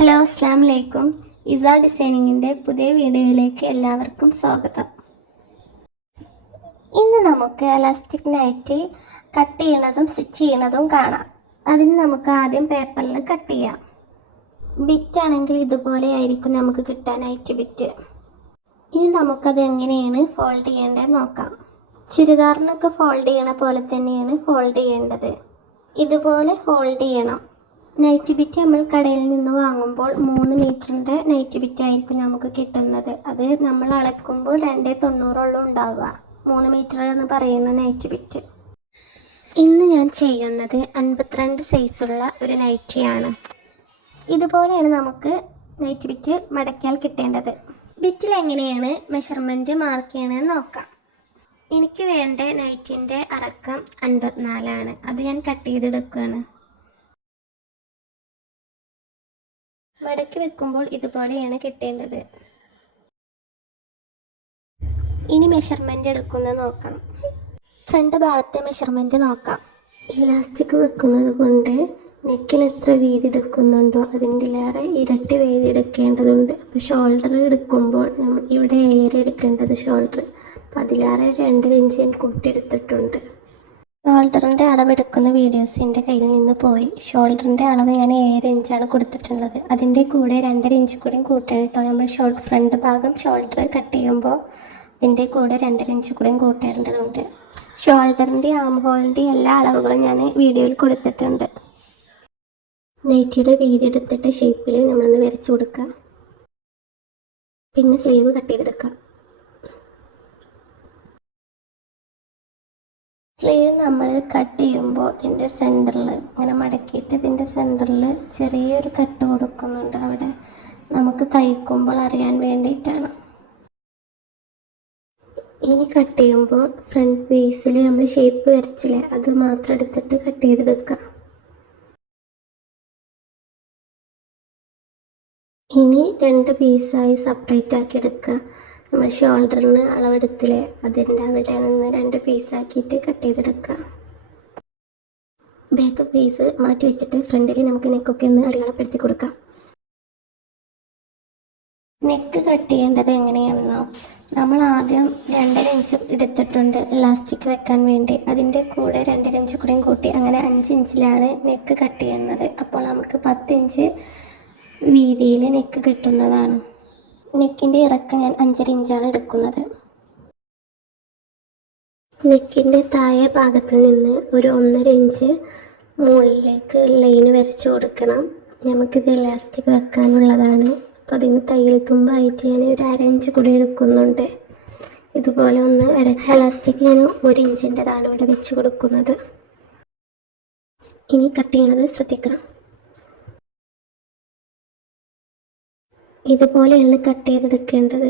Hello അസ്സാം വലൈക്കും. ഇസ ഡിസൈനിങ്ങിൻ്റെ പുതിയ വീഡിയോയിലേക്ക് എല്ലാവർക്കും സ്വാഗതം. ഇന്ന് നമുക്ക് എലാസ്റ്റിക് നൈറ്റി കട്ട് ചെയ്യണതും സ്റ്റിച്ച് ചെയ്യണതും കാണാം. അതിന് നമുക്ക് ആദ്യം പേപ്പറിൽ കട്ട് ചെയ്യാം. ബിറ്റാണെങ്കിൽ ഇതുപോലെ ആയിരിക്കും നമുക്ക് കിട്ടാൻ നൈറ്റി ബിറ്റ്. ഇനി നമുക്കത് എങ്ങനെയാണ് ഫോൾഡ് ചെയ്യേണ്ടത് നോക്കാം. ചുരിദാറിനൊക്കെ ഫോൾഡ് ചെയ്യണ പോലെ തന്നെയാണ് ഫോൾഡ് ചെയ്യേണ്ടത്. ഇതുപോലെ ഫോൾഡ് ചെയ്യണം. നൈറ്റ് ബിറ്റ് നമ്മൾ കടയിൽ നിന്ന് വാങ്ങുമ്പോൾ 3 മീറ്ററിൻ്റെ നൈറ്റ് ബിറ്റ് ആയിരിക്കും നമുക്ക് കിട്ടുന്നത്. അത് നമ്മൾ അളക്കുമ്പോൾ 2.90 ഉണ്ടാവുക, 3 മീറ്റർ എന്ന് പറയുന്ന നൈറ്റ് ബിറ്റ്. ഇന്ന് ഞാൻ ചെയ്യുന്നത് 52 സൈസുള്ള ഒരു നൈറ്റിയാണ്. ഇതുപോലെയാണ് നമുക്ക് നൈറ്റ് ബിറ്റ് മടക്കിയാൽ കിട്ടേണ്ടത്. ബിറ്റിൽ എങ്ങനെയാണ് മെഷർമെൻറ്റ് മാർക്ക് ചെയ്യണമെന്ന് നോക്കാം. എനിക്ക് വേണ്ട നൈറ്റിൻ്റെ ഇറക്കം 54 അത് ഞാൻ കട്ട് ചെയ്തെടുക്കുകയാണ്. മടക്കി വെക്കുമ്പോൾ ഇതുപോലെയാണ് കിട്ടേണ്ടത്. ഇനി മെഷർമെൻ്റ് എടുക്കുന്നത് നോക്കാം. ഫ്രണ്ട് ഭാഗത്തെ മെഷർമെൻ്റ് നോക്കാം. ഇലാസ്റ്റിക് വെക്കുന്നത് കൊണ്ട് നെക്കിന് എത്ര വീതി എടുക്കുന്നുണ്ടോ അതിൻ്റെലേറെ ഇരട്ടി വീതി എടുക്കേണ്ടതുണ്ട്. അപ്പോൾ ഷോൾഡർ എടുക്കുമ്പോൾ നമ്മൾ ഇവിടെ ഏറെ എടുക്കേണ്ടത് ഷോൾഡർ, അപ്പോൾ അതിലേറെ 2 ഇഞ്ച് ഞാൻ കൂട്ടിയെടുത്തിട്ടുണ്ട്. ഷോൾഡറിൻ്റെ അളവെടുക്കുന്ന വീഡിയോസ് എൻ്റെ കയ്യിൽ നിന്ന് പോയി. ഷോൾഡറിൻ്റെ അളവ് ഞാൻ 7 ഇഞ്ചാണ് കൊടുത്തിട്ടുള്ളത്. അതിൻ്റെ കൂടെ 2.5 ഇഞ്ച് കൂടി കൂട്ടണം കേട്ടോ. നമ്മൾ ഫ്രണ്ട് ഭാഗം ഷോൾഡർ കട്ട് ചെയ്യുമ്പോൾ ഇതിൻ്റെ കൂടെ 2.5 ഇഞ്ച് കൂടി കൂട്ടേണ്ടതുണ്ട്. ഷോൾഡറിൻ്റെ ആം ഹോളിൻ്റെ എല്ലാ അളവുകളും ഞാൻ വീഡിയോയിൽ കൊടുത്തിട്ടുണ്ട്. നൈറ്റിയുടെ വീതി എടുത്തിട്ട് ഷേപ്പിൽ നമ്മളൊന്ന് വരച്ചു കൊടുക്കുക. പിന്നെ സ്ലീവ് കട്ട് ചെയ്തെടുക്കുക. സ്ലീവ് നമ്മൾ കട്ട് ചെയ്യുമ്പോൾ ഇതിൻ്റെ സെൻറ്ററിൽ ഇങ്ങനെ മടക്കിയിട്ട് ഇതിൻ്റെ സെൻറ്ററിൽ ചെറിയൊരു കട്ട് കൊടുക്കുന്നുണ്ട്. അവിടെ നമുക്ക് തയ്ക്കുമ്പോൾ അറിയാൻ വേണ്ടിയിട്ടാണ്. ഇനി കട്ട് ചെയ്യുമ്പോൾ ഫ്രണ്ട് പീസിൽ നമ്മൾ ഷേപ്പ് വരച്ചില്ലേ അത് മാത്രം എടുത്തിട്ട് കട്ട് ചെയ്തെടുക്കുക. ഇനി 2 പീസായി സെപ്പറേറ്റ് ആക്കി എടുക്കുക. നമ്മൾ ഷോൾഡറിന് അളവെടുത്തില്ലേ അതിൻ്റെ അവിടെ നിന്ന് 2 പീസാക്കിയിട്ട് കട്ട് ചെയ്തെടുക്കുക. ബാക്ക് പീസ് മാറ്റി വെച്ചിട്ട് ഫ്രണ്ടിൽ നമുക്ക് നെക്കൊക്കെ ഒന്ന് അടയാളപ്പെടുത്തി കൊടുക്കാം. നെക്ക് കട്ട് ചെയ്യേണ്ടത് എങ്ങനെയാണെന്നോ, നമ്മൾ ആദ്യം 2.5 ഇഞ്ച് എടുത്തിട്ടുണ്ട് ഇലാസ്റ്റിക് വെക്കാൻ വേണ്ടി. അതിൻ്റെ കൂടെ 2.5 ഇഞ്ച് കൂടെയും കൂട്ടി അങ്ങനെ 5 ഇഞ്ചിലാണ് നെക്ക് കട്ട് ചെയ്യുന്നത്. അപ്പോൾ നമുക്ക് 10 ഇഞ്ച് വീതിയിൽ നെക്ക് കിട്ടുന്നതാണ്. നെക്കിൻ്റെ ഇറക്കം ഞാൻ 5.5 ഇഞ്ചാണ് എടുക്കുന്നത്. നെക്കിൻ്റെ താഴെ ഭാഗത്ത് നിന്ന് ഒരു 1.5 ഇഞ്ച് മുകളിലേക്ക് ലൈന് വരച്ചു കൊടുക്കണം. നമുക്കിത് ഇലാസ്റ്റിക് വെക്കാനുള്ളതാണ്. അപ്പോൾ അതിന് തയ്യൽ തുമ്പായിട്ട് ഞാൻ ഒരു 1/2 ഇഞ്ച് കൂടി എടുക്കുന്നുണ്ട്. ഇതുപോലെ ഒന്ന് ഇലാസ്റ്റിക് ഞാൻ 1 ഇഞ്ചിൻ്റെതാണ് ഇവിടെ വെച്ച് കൊടുക്കുന്നത്. ഇനി കട്ട് ചെയ്യണത് ശ്രദ്ധിക്കണം. ഇതുപോലെയാണ് കട്ട് ചെയ്തെടുക്കേണ്ടത്.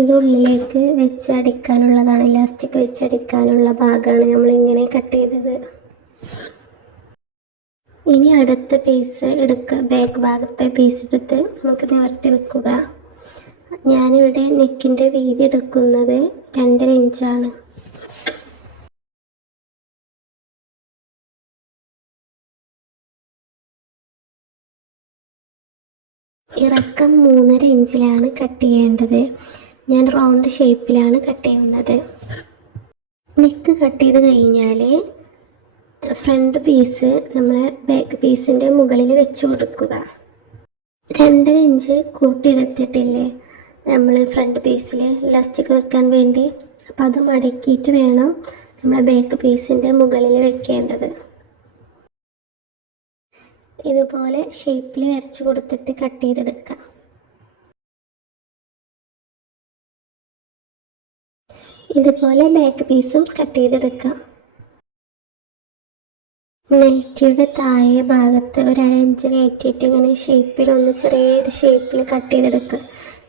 ഇത് ഉള്ളിലേക്ക് വെച്ചടിക്കാനുള്ളതാണ്. ഇലാസ്റ്റിക് വെച്ചടിക്കാനുള്ള ഭാഗമാണ് നമ്മളിങ്ങനെ കട്ട് ചെയ്തത്. ഇനി അടുത്ത പീസ് എടുക്കുക. ബാക്ക് ഭാഗത്തെ പീസ് എടുത്ത് നമുക്ക് നിവർത്തി വെക്കുക. ഞാനിവിടെ നെക്കിൻ്റെ വീതി എടുക്കുന്നത് 2.5 ഇഞ്ചാണ്. ഇറക്കം 3.5 ഇഞ്ചിലാണ് കട്ട് ചെയ്യേണ്ടത്. ഞാൻ റൗണ്ട് ഷേപ്പിലാണ് കട്ട് ചെയ്യുന്നത്. നെക്ക് കട്ട് ചെയ്ത് കഴിഞ്ഞാൽ ഫ്രണ്ട് പീസ് നമ്മൾ ബാക്ക് പീസിൻ്റെ മുകളിൽ വെച്ച് കൊടുക്കുക. 2.5 ഇഞ്ച് കൂട്ടിയെടുത്തിട്ടില്ലേ നമ്മൾ ഫ്രണ്ട് പീസിൽ ഇലാസ്റ്റിക് വെക്കാൻ വേണ്ടി, അപ്പം അത് മടക്കിയിട്ട് വേണം നമ്മൾ ബാക്ക് പീസിൻ്റെ മുകളിൽ വെക്കേണ്ടത്. ഇതുപോലെ ഷേപ്പിൽ വരച്ച് കൊടുത്തിട്ട് കട്ട് ചെയ്തെടുക്കാം. ഇതുപോലെ ബാക്ക് പീസും കട്ട് ചെയ്തെടുക്കാം. നൈറ്റിയുടെ താഴെ ഭാഗത്ത് ഒരു 1/2 ഇഞ്ച് കയറ്റിയിട്ട് ഇങ്ങനെ ഷേപ്പിലൊന്ന് ചെറിയൊരു ഷേപ്പിൽ കട്ട് ചെയ്തെടുക്കുക.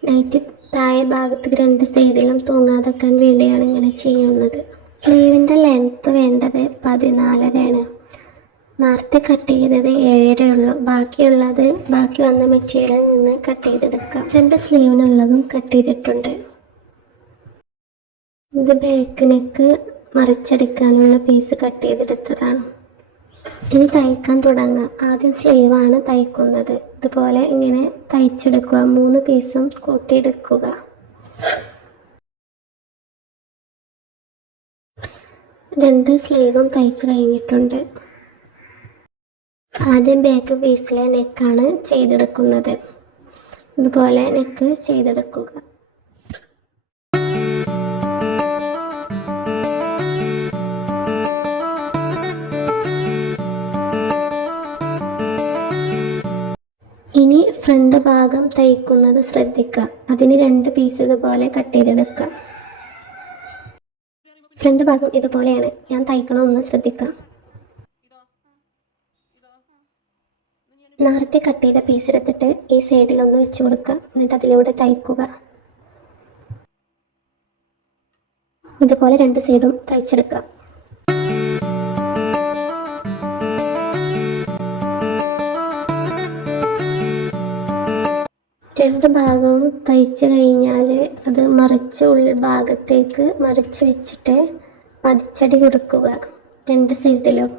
നൈറ്റ് താഴെ ഭാഗത്ത് 2 സൈഡിലും തൂങ്ങാതെക്കാൻ വേണ്ടിയാണ് ഇങ്ങനെ ചെയ്യുന്നത്. സ്ലീവിൻ്റെ ലെങ്ത്ത് വേണ്ടത് 14.5 നേരത്തെ കട്ട് ചെയ്തത് 7 ഉള്ളൂ. ബാക്കി വന്ന മെറ്റീരിയലിൽ നിന്ന് കട്ട് ചെയ്തെടുക്കാം. 2 സ്ലീവിനുള്ളതും കട്ട് ചെയ്തിട്ടുണ്ട്. ഇത് ബാക്ക് നെക്ക് മറിച്ചെടുക്കാനുള്ള പീസ് കട്ട് ചെയ്തെടുത്തതാണ്. ഇനി തയ്ക്കാൻ തുടങ്ങാം. ആദ്യം സ്ലീവാണ് തയ്ക്കുന്നത്. ഇതുപോലെ ഇങ്ങനെ തയ്ച്ചെടുക്കുക. 3 പീസും കൂട്ടിയെടുക്കുക. രണ്ട് സ്ലീവും തയ്ച്ച് കഴിഞ്ഞിട്ടുണ്ട്. ആദ്യം ബാക്ക് പീസിലെ നെക്കാണ് ചെയ്തെടുക്കുന്നത്. ഇതുപോലെ നെക്ക് ചെയ്തെടുക്കുക. ഇനി ഫ്രണ്ട് ഭാഗം തയ്ക്കുന്നത് ശ്രദ്ധിക്കുക. അതിന് 2 പീസ് ഇതുപോലെ കട്ട് ചെയ്തെടുക്കുക. ഫ്രണ്ട് ഭാഗം ഇതുപോലെയാണ് ഞാൻ തയ്ക്കണമെന്ന് ശ്രദ്ധിക്കാം. നേരത്തെ കട്ട് ചെയ്ത പീസ് എടുത്തിട്ട് ഈ സൈഡിൽ ഒന്ന് വെച്ച് കൊടുക്കുക. എന്നിട്ട് അതിലൂടെ തയ്ക്കുക. ഇതുപോലെ 2 സൈഡും തയ്ച്ചെടുക്കുക. രണ്ട് ഭാഗവും തയ്ച്ച് കഴിഞ്ഞാൽ അത് മറിച്ച് ഉൾഭാഗത്തേക്ക് മറിച്ച് വെച്ചിട്ട് പതിച്ചടി കൊടുക്കുക 2 സൈഡിലും.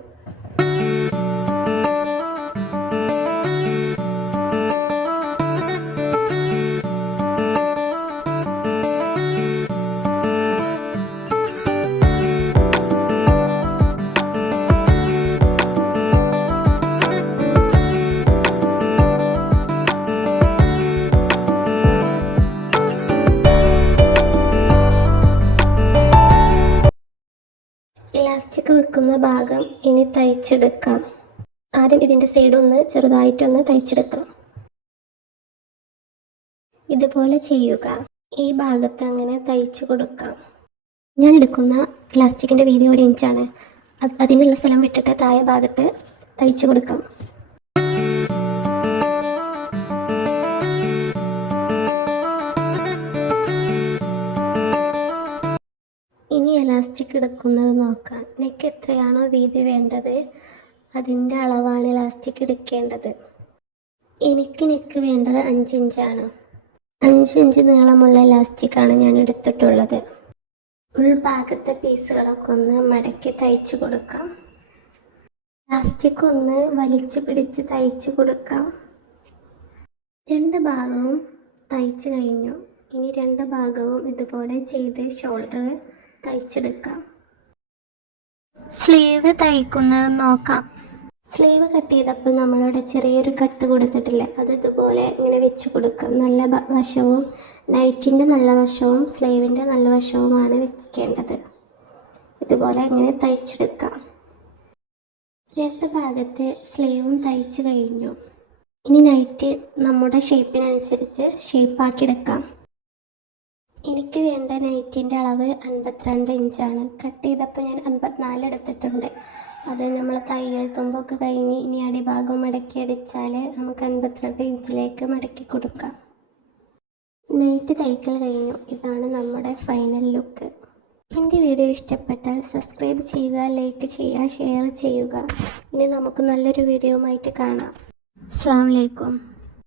ഇലാസ്റ്റിക് വെക്കുന്ന ഭാഗം ഇനി തയ്ച്ചെടുക്കാം. ആദ്യം ഇതിൻ്റെ സൈഡൊന്ന് ചെറുതായിട്ടൊന്ന് തയ്ച്ചെടുക്കാം. ഇതുപോലെ ചെയ്യുക. ഈ ഭാഗത്ത് അങ്ങനെ തയ്ച്ചു കൊടുക്കാം. ഞാൻ എടുക്കുന്ന ഇലാസ്റ്റിക്കിൻ്റെ വീതി 1 ഇഞ്ചാണ്. അതിനുള്ള സ്ഥലം വിട്ടിട്ട് താഴെ ഭാഗത്ത് തയ്ച്ചു കൊടുക്കാം. ഇനി ഇലാസ്റ്റിക് എടുക്കുന്നത് നോക്കാം. നെക്ക് എത്രയാണോ വീതി വേണ്ടത് അതിൻ്റെ അളവാണ് ഇലാസ്റ്റിക് എടുക്കേണ്ടത്. എനിക്ക് നെക്ക് വേണ്ടത് 5 ഇഞ്ചാണ്. 5 ഇഞ്ച് നീളമുള്ള ഇലാസ്റ്റിക്കാണ് ഞാൻ എടുത്തിട്ടുള്ളത്. ഉൾഭാഗത്തെ പീസുകളൊക്കെ ഒന്ന് മടക്കി തയ്ച്ചു കൊടുക്കാം. ഇലാസ്റ്റിക് ഒന്ന് വലിച്ചു പിടിച്ച് തയ്ച്ചു കൊടുക്കാം. 2 ഭാഗവും തയ്ച്ചു കഴിഞ്ഞു. ഇനി 2 ഭാഗവും ഇതുപോലെ ചെയ്ത് ഷോൾഡർ തയ്ച്ചെടുക്കാം. സ്ലീവ് തയ്ക്കുന്നത് നോക്കാം. സ്ലീവ് കട്ട് ചെയ്തപ്പോൾ നമ്മളിവിടെ ചെറിയൊരു കട്ട് കൊടുത്തിട്ടില്ല. അത് ഇതുപോലെ ഇങ്ങനെ വെച്ച് കൊടുക്കാം. നല്ല വശവും നൈറ്റിൻ്റെ നല്ല വശവും സ്ലീവിൻ്റെ നല്ല വശവുമാണ് വെക്കേണ്ടത്. ഇതുപോലെ ഇങ്ങനെ തയ്ച്ചെടുക്കാം. 2 ഭാഗത്തെ സ്ലീവും തയ്ച്ച് കഴിഞ്ഞു. ഇനി നൈറ്റ് നമ്മുടെ ഷേപ്പിനനുസരിച്ച് ഷേപ്പാക്കിയെടുക്കാം. എനിക്ക് വേണ്ട നൈറ്റിൻ്റെ അളവ് 52 ഇഞ്ചാണ്. കട്ട് ചെയ്തപ്പോൾ ഞാൻ 54 എടുത്തിട്ടുണ്ട്. അത് നമ്മൾ തയ്യൽ തുമ്പൊക്കെ കഴിഞ്ഞ് ഇനി അടിഭാഗം മടക്കി അടിച്ചാൽ നമുക്ക് 52 ഇഞ്ചിലേക്ക് മടക്കി കൊടുക്കാം. നൈറ്റ് തയ്ക്കൽ കഴിഞ്ഞു. ഇതാണ് നമ്മുടെ ഫൈനൽ ലുക്ക്. എൻ്റെ വീഡിയോ ഇഷ്ടപ്പെട്ടാൽ സബ്സ്ക്രൈബ് ചെയ്യുക, ലൈക്ക് ചെയ്യുക, ഷെയർ ചെയ്യുക. ഇനി നമുക്ക് നല്ലൊരു വീഡിയോയുമായിട്ട് കാണാം. അസ്സലാമു അലൈക്കും.